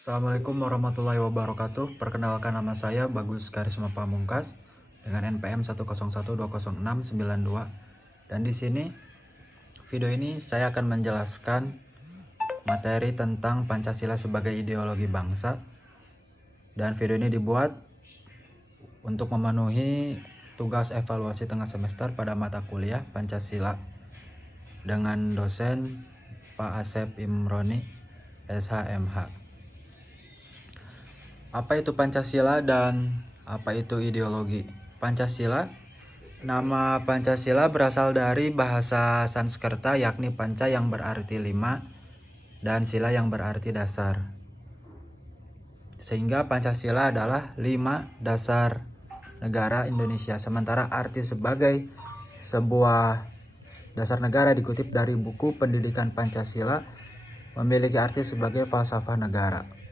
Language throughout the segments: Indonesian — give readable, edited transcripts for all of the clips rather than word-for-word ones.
Assalamualaikum warahmatullahi wabarakatuh. Perkenalkan, nama saya Bagus Karisma Pamungkas dengan NPM 101200692. Dan di sini video ini saya akan menjelaskan materi tentang Pancasila sebagai ideologi bangsa. Dan video ini dibuat untuk memenuhi tugas evaluasi tengah semester pada mata kuliah Pancasila dengan dosen Pak Asep Imroni, SHMH. Apa itu Pancasila dan apa itu ideologi? Pancasila, nama Pancasila berasal dari bahasa Sanskerta yakni panca yang berarti 5 dan sila yang berarti dasar. Sehingga Pancasila adalah 5 dasar negara Indonesia. Sementara arti sebagai sebuah dasar negara dikutip dari buku Pendidikan Pancasila memiliki arti sebagai falsafah negara.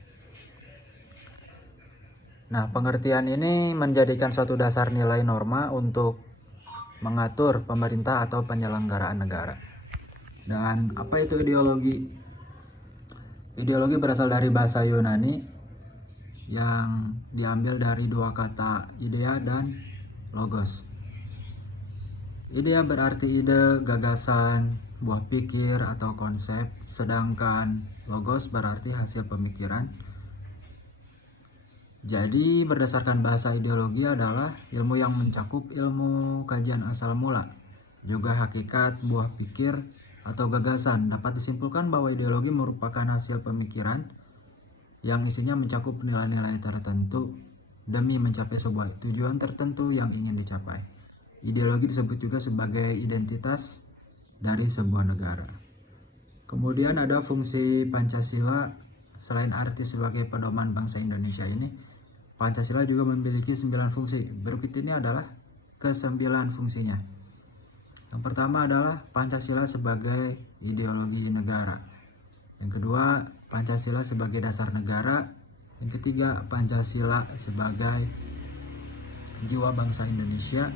Nah, pengertian ini menjadikan suatu dasar nilai norma untuk mengatur pemerintah atau penyelenggaraan negara. Dan apa itu ideologi? Ideologi berasal dari bahasa Yunani yang diambil dari dua kata idea dan logos. Idea berarti ide, gagasan, buah pikir atau konsep, sedangkan logos berarti hasil pemikiran. Jadi berdasarkan bahasa, ideologi adalah ilmu yang mencakup ilmu kajian asal mula, juga hakikat, buah pikir, atau gagasan. Dapat disimpulkan bahwa ideologi merupakan hasil pemikiran yang isinya mencakup nilai-nilai tertentu demi mencapai sebuah tujuan tertentu yang ingin dicapai. Ideologi disebut juga sebagai identitas dari sebuah negara. Kemudian ada fungsi Pancasila. Selain arti sebagai pedoman bangsa Indonesia ini, Pancasila juga memiliki 9 fungsi. Berikut ini adalah ke-9 fungsinya. Yang pertama adalah Pancasila sebagai ideologi negara. Yang kedua, Pancasila sebagai dasar negara. Yang ketiga, Pancasila sebagai jiwa bangsa Indonesia.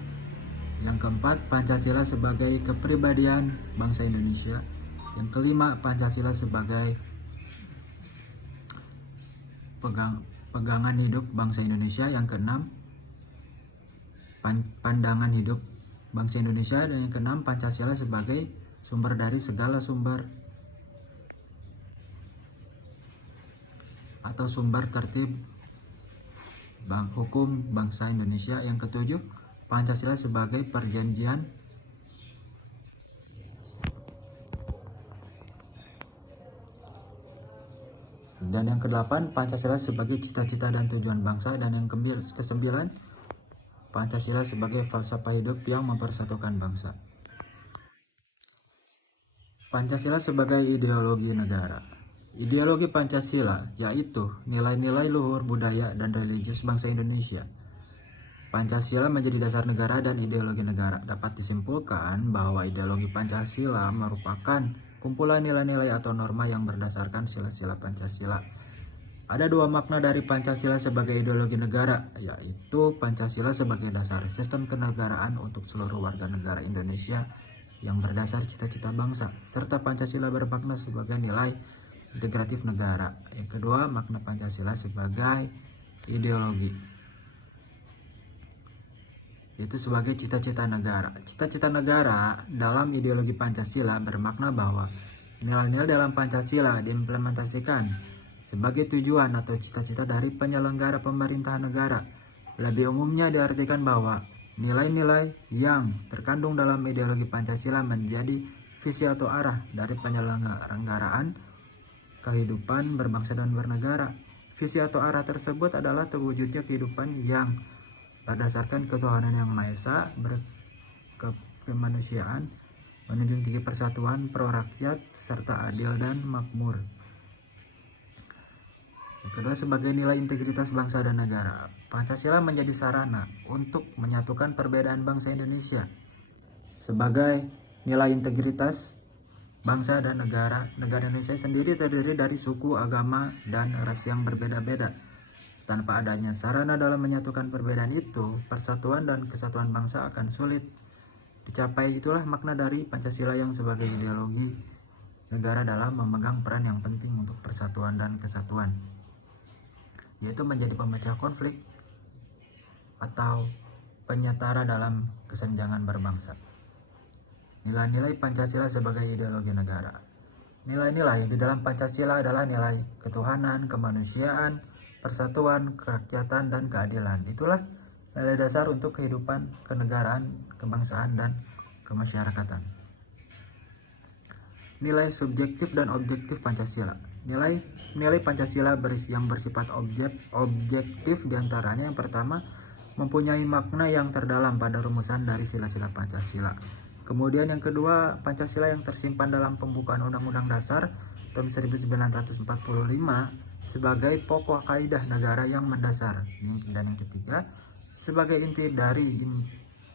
Yang keempat, Pancasila sebagai kepribadian bangsa Indonesia. Yang kelima, Pancasila sebagai pegangan hidup bangsa Indonesia. Yang keenam, pandangan hidup bangsa Indonesia. Dan yang keenam, Pancasila sebagai sumber dari segala sumber atau sumber tertib hukum bangsa Indonesia. Yang ketujuh, Pancasila sebagai perjanjian dan yang kedelapan, Pancasila sebagai cita-cita dan tujuan bangsa. Dan yang kesembilan, Pancasila sebagai falsafah hidup yang mempersatukan bangsa. Pancasila sebagai ideologi negara. Ideologi Pancasila yaitu nilai-nilai luhur budaya dan religius bangsa Indonesia. Pancasila menjadi dasar negara dan ideologi negara. Dapat disimpulkan bahwa ideologi Pancasila merupakan kumpulan nilai-nilai atau norma yang berdasarkan sila-sila Pancasila. Ada dua makna dari Pancasila sebagai ideologi negara, yaitu Pancasila sebagai dasar sistem kenegaraan untuk seluruh warga negara Indonesia yang berdasar cita-cita bangsa, serta Pancasila bermakna sebagai nilai integratif negara. Yang kedua, makna Pancasila sebagai ideologi, yaitu sebagai cita-cita negara. Cita-cita negara dalam ideologi Pancasila bermakna bahwa nilai-nilai dalam Pancasila diimplementasikan sebagai tujuan atau cita-cita dari penyelenggara pemerintahan negara. Lebih umumnya diartikan bahwa nilai-nilai yang terkandung dalam ideologi Pancasila menjadi visi atau arah dari penyelenggaraan kehidupan berbangsa dan bernegara. Visi atau arah tersebut adalah terwujudnya kehidupan yang berdasarkan ketuhanan yang Maha Esa, berkemanusiaan, menunjung tinggi persatuan, pro rakyat, serta adil dan makmur. Yang kedua, sebagai nilai integritas bangsa dan negara. Pancasila menjadi sarana untuk menyatukan perbedaan bangsa Indonesia. Sebagai nilai integritas bangsa dan negara, negara Indonesia sendiri terdiri dari suku, agama, dan ras yang berbeda-beda. Tanpa adanya sarana dalam menyatukan perbedaan itu, persatuan dan kesatuan bangsa akan sulit dicapai. Itulah makna dari Pancasila yang sebagai ideologi negara dalam memegang peran yang penting untuk persatuan dan kesatuan. yaitu menjadi pemecah konflik atau penyetara dalam kesenjangan berbangsa. Nilai-nilai Pancasila sebagai ideologi negara. Nilai-nilai di dalam Pancasila adalah nilai ketuhanan, kemanusiaan, persatuan, kerakyatan, dan keadilan. Itulah nilai dasar untuk kehidupan kenegaraan, kebangsaan, dan kemasyarakatan. Nilai subjektif dan objektif Pancasila. Nilai Pancasila yang bersifat objektif diantaranya yang pertama, mempunyai makna yang terdalam pada rumusan dari sila-sila Pancasila. Kemudian yang kedua, Pancasila yang tersimpan dalam pembukaan Undang-Undang Dasar tahun 1945 sebagai pokok kaidah negara yang mendasar. Dan yang ketiga, sebagai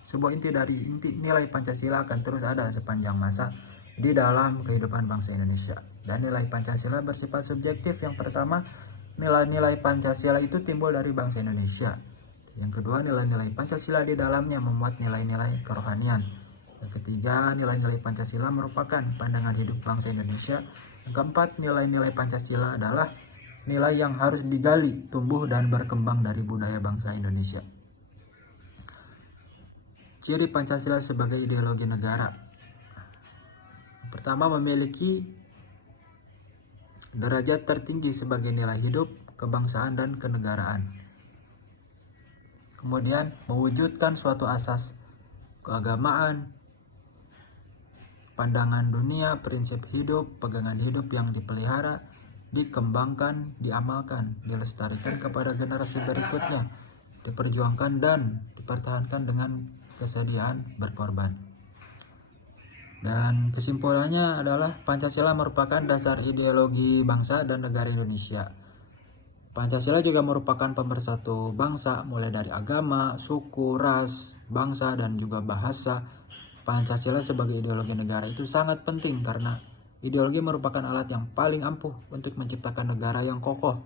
sebuah inti dari nilai Pancasila akan terus ada sepanjang masa di dalam kehidupan bangsa Indonesia. Dan nilai Pancasila bersifat subjektif. Yang pertama, nilai-nilai Pancasila itu timbul dari bangsa Indonesia. Yang kedua, nilai-nilai Pancasila di dalamnya memuat nilai-nilai kerohanian. Yang ketiga, nilai-nilai Pancasila merupakan pandangan hidup bangsa Indonesia. Yang keempat, nilai-nilai Pancasila adalah nilai yang harus digali, tumbuh, dan berkembang dari budaya bangsa Indonesia. Ciri Pancasila sebagai ideologi negara. Pertama, memiliki derajat tertinggi sebagai nilai hidup, kebangsaan, dan kenegaraan. Kemudian, mewujudkan suatu asas keagamaan, pandangan dunia, prinsip hidup, pegangan hidup yang dipelihara, dikembangkan, diamalkan, dilestarikan kepada generasi berikutnya, diperjuangkan dan dipertahankan dengan kesediaan berkorban. Dan kesimpulannya adalah Pancasila merupakan dasar ideologi bangsa dan negara Indonesia. Pancasila juga merupakan pemersatu bangsa mulai dari agama, suku, ras, bangsa, dan juga bahasa. Pancasila sebagai ideologi negara itu sangat penting karena ideologi merupakan alat yang paling ampuh untuk menciptakan negara yang kokoh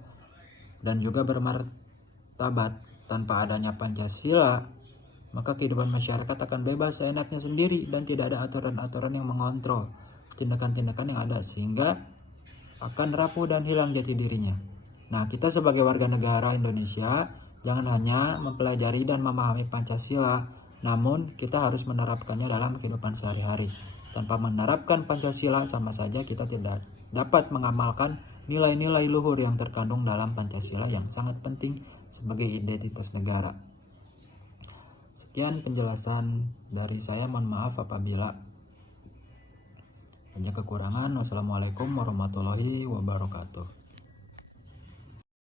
dan juga bermartabat. Tanpa adanya Pancasila, maka kehidupan masyarakat akan bebas seenaknya sendiri dan tidak ada aturan-aturan yang mengontrol tindakan-tindakan yang ada, sehingga akan rapuh dan hilang jati dirinya. Nah, kita sebagai warga negara Indonesia jangan hanya mempelajari dan memahami Pancasila, namun kita harus menerapkannya dalam kehidupan sehari-hari. Tanpa menerapkan Pancasila, sama saja kita tidak dapat mengamalkan nilai-nilai luhur yang terkandung dalam Pancasila yang sangat penting sebagai identitas negara. Sekian penjelasan dari saya, mohon maaf apabila banyak kekurangan. Wassalamualaikum warahmatullahi wabarakatuh.